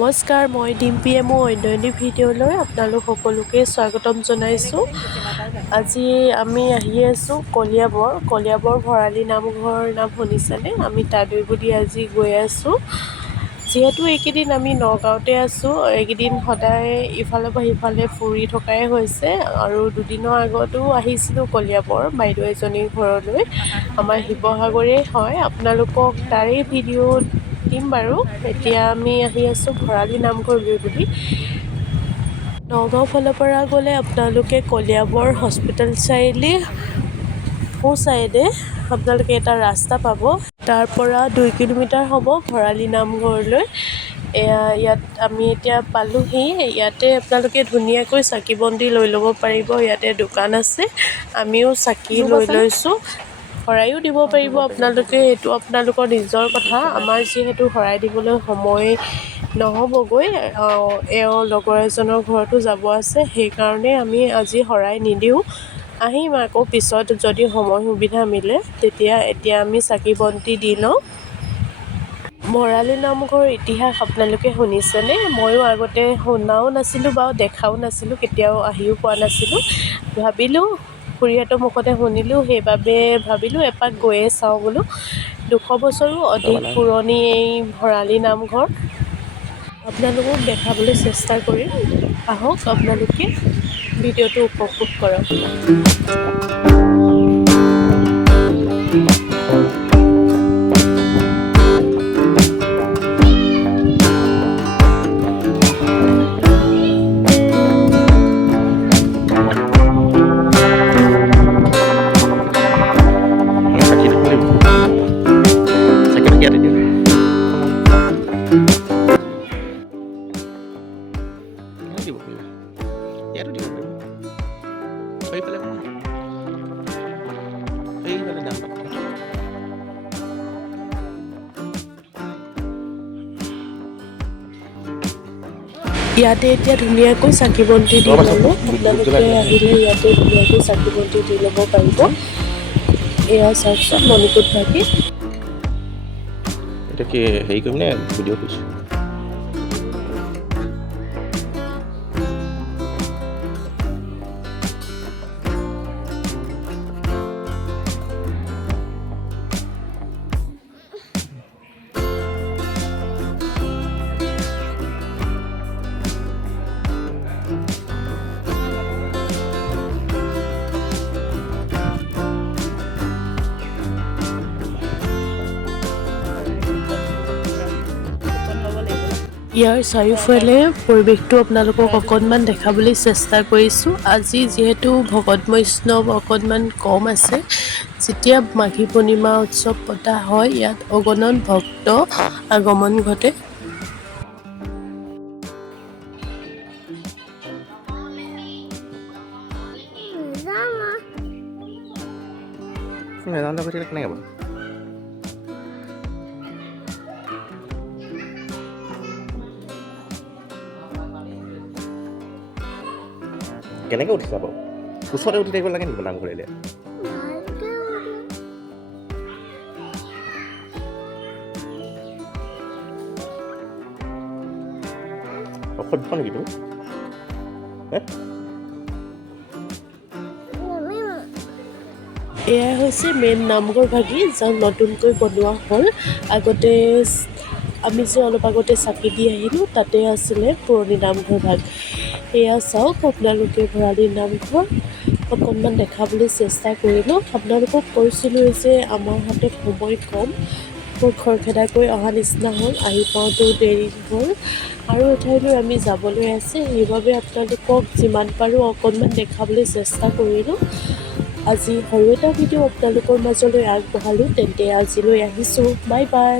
নমস্কাৰ, মই ডিম্পীয়ে মোৰ দৈনিক ভিডিঅ'লৈ আপোনালোক সকলোকে স্বাগতম জনাইছোঁ। আজি আমি আহি আছোঁ কলিয়াবৰ ভৰালী নামঘৰৰ নাম শুনিছেনে? আমি তালৈ বুলি আজি গৈ আছোঁ। যিহেতু এইকেইদিন আমি নগাঁৱতে আছোঁ, এইকেইদিন সদায় ইফালৰ পৰা সিফালে ফুৰি থকাই হৈছে আৰু দুদিনৰ আগতো আহিছিলোঁ কলিয়াবৰ বাইদেউ এজনীৰ ঘৰলৈ। আমাৰ শিৱসাগৰেই হয়, আপোনালোকক তাৰে ভিডিঅ' দিম বাৰু। এতিয়া আমি আহি আছোঁ ভৰালী নামঘৰলৈ বুলি। নগাঁও ফালৰ পৰা গ'লে আপোনালোকে কলিয়াবৰ হস্পিটেল চাৰিআলি সোঁ চাইডে আপোনালোকে এটা ৰাস্তা পাব। তাৰ পৰা 2 কিলোমিটাৰ হ'ব ভৰালী নামঘৰলৈ। ইয়াত আমি এতিয়া পালোহি। ইয়াতে আপোনালোকে ধুনীয়াকৈ চাকি বন্তি লৈ ল'ব পাৰিব। ইয়াতে দোকান আছে, আমিও চাকি লৈ লৈছোঁ। শৰাইও দিব পাৰিব আপোনালোকে, এইটো আপোনালোকৰ নিজৰ কথা। আমাৰ যিহেতু শৰাই দিবলৈ সময় নহ'বগৈ, এওঁ লগৰ এজনৰ ঘৰতো যাব আছে, সেইকাৰণে আমি আজি শৰাই নিদিওঁ। আহিম আকৌ পিছত যদি সময় সুবিধা মিলে তেতিয়া। এতিয়া আমি চাকি বন্তি দি লওঁ। ভৰালী নামঘৰ ইতিহাস আপোনালোকে শুনিছেনে? ময়ো আগতে শুনাও নাছিলোঁ বাৰু, দেখাও নাছিলোঁ, কেতিয়াও আহিও পোৱা নাছিলোঁ। ভাবিলোঁ খুৰীহঁতৰ মুখতে শুনিলোঁ, সেইবাবে ভাবিলোঁ এপাক গৈয়ে চাওঁ বোলো। 200 বছৰো অধিক পুৰণি এই ভৰালী নামঘৰ আপোনালোকক দেখাবলৈ চেষ্টা কৰিম। আহক আপোনালোকে ভিডিঅ'টো উপভোগ কৰক। ইয়াতে এতিয়া ধুনীয়াকৈ চাকি বন্তি দি ল'লোঁ। আপোনালোকে আহিলে ইয়াতে ধুনীয়াকৈ চাকি বন্তি দি ল'ব পাৰিব। এয়া চাওকচোন মণিকূট ভাগি। এটা কি হেৰি কৰিম নে ভিডিঅ' কৰিছোঁ? ইয়াৰ চাৰিওফালে পৰিৱেশটো আপোনালোকক অকণমান দেখাবলৈ চেষ্টা কৰিছোঁ। আজি যিহেতু ভকত বৈষ্ণৱ অকণমান কম আছে, যেতিয়া মাঘী পূৰ্ণিমা উৎসৱ পতা হয় ইয়াত অগণন ভক্ত আগমন ঘটে। কেনেকৈ বাৰু? কেনেকৈ উঠিছা বাৰু? ওচৰতে উঠি থাকিব লাগে নেকি নামঘৰলৈ? অসভ্য নেকি তুমি? এয়া হৈছে মেইন নামঘৰ ভাগি, যাক নতুনকৈ বনোৱা হ'ল। আগতে আমি যে অলপ আগতে চাকি দি আহিলোঁ, তাতে আছিলে পুৰণি নামঘৰ ভাগ। এয়া চাওক আপোনালোকে ভৰালী নামঘৰ অকণমান দেখাবলৈ চেষ্টা কৰিলোঁ। আপোনালোকক কৈছিলোঁ যে আমাৰ হাতত সময় কম, মোৰ খৰখেদাকৈ অহা নিচিনা হ'ল, আহি পাওঁতেও দেৰি হ'ল আৰু এঠাইলৈ আমি যাবলৈ আছে, সেইবাবে আপোনালোকক যিমান পাৰোঁ অকণমান দেখাবলৈ চেষ্টা কৰিলোঁ। আজি সৰু এটা ভিডিঅ' আপোনালোকৰ মাজলৈ আগবঢ়ালোঁ। তেন্তে আজিলৈ আহিছোঁ, বাই বাই।